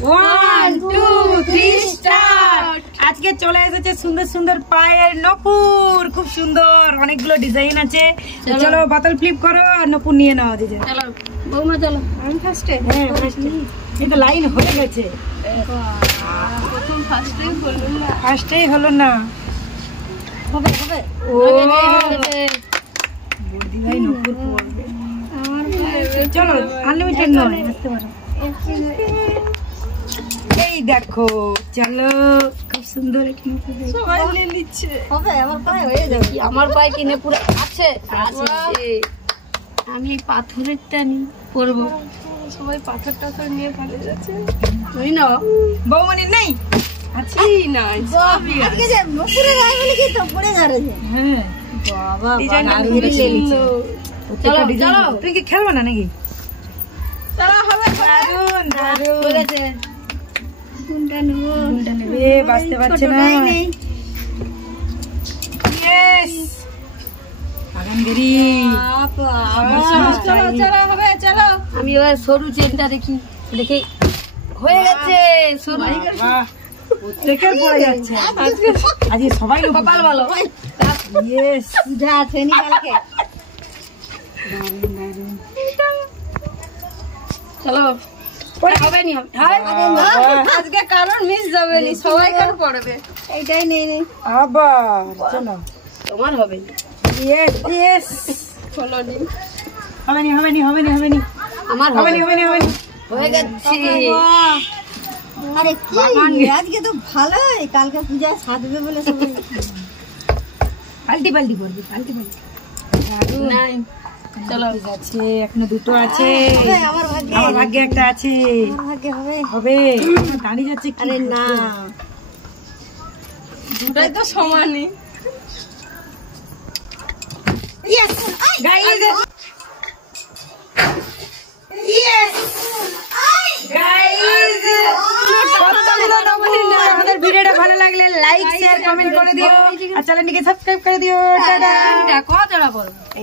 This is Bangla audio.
1 2 3 স্টার্ট। আজকে চলে এসেছে সুন্দর সুন্দর পায়ের নপুর, খুব সুন্দর অনেকগুলো ডিজাইন আছে। চলো বোতল ফ্লিপ করো আর নপুর নিয়ে নাও দিদি। চলো বৌমা চলো। আমি ফার্স্টে? হ্যাঁ ফার্স্টে। এই তো লাইন হয়ে গেছে। প্রথম ফার্স্টেই হলো না। হবে হবে। ও বৌদি ভাই নপুর পড়বে। আমার চলো আনলিমিটেড নয়, আসতে পারো। এই দেখো, চলো খুব সুন্দর একটা নপুর। সবাই নিয়ে নিচ্ছে। হবে আমার পায়ে হয়ে যাবে। আমার পায়ে কিনে পুরো আছে। আমি এই পাথরেরটা নিয়ে পরবো। সবাই পাথর টাথর নিয়ে ভালো যাচ্ছে। তুই না বৌমনি নেই আছি না সবই আজকে যে নপুরে গায়ে বলে কি তো পড়ে যাবে। হ্যাঁ বাবা চলো চলো। তুই কি খেলবো না নাকি? চলো হবে। দারুন দারুন বলেছে কোনটা নেব? কোনটা নেবে বাঁচতে পারছে না। ইয়েস আগামগিরি। চলো চলো হবে চলো। আমি এবার সরু চেনটা দেখি দেখি হয়ে গেছে সরু। প্রত্যেকের পড়ে যাচ্ছে আজকে সবাই কপাল ভালো। ইয়েস যা আছে নি কালকে। দারুন দারুন। চলো হবে নি হবে। আজকে কারণ মিস যাবে নি, সবাই কার পড়বে। এইটাই নেই নেই আবার চলো তোমার হবে। ইয়েস ইয়েস হলো নি হবে নি হবে নি হবে নি হবে নি আমার হবে নি হবে নি হবে নি হয়ে গেছে। আরে কি আজকে তো ভালোই, কালকে পূজা সাজবে বলে সবাই পাল্টি পাল্টি করবি পাল্টি পাল্টি। দারুন নাই। চলো আছে এখনো দুটো আছে। আমার ভাগ্যে আমার ভাগ্যে একটা আছে। আমার ভাগ্যে হবে হবে দাঁড়িয়ে যাচ্ছে কি? আরে না দুটাই তো সমানই। ইয়েস গাইস ইয়েস গাইস আমাদের ভিডিওটা ভালো লাগলে লাইক শেয়ার কমেন্ট করে দিও আর চ্যানেলটিকে সাবস্ক্রাইব করে দিও। টাটা। কত টাকা পড়বে?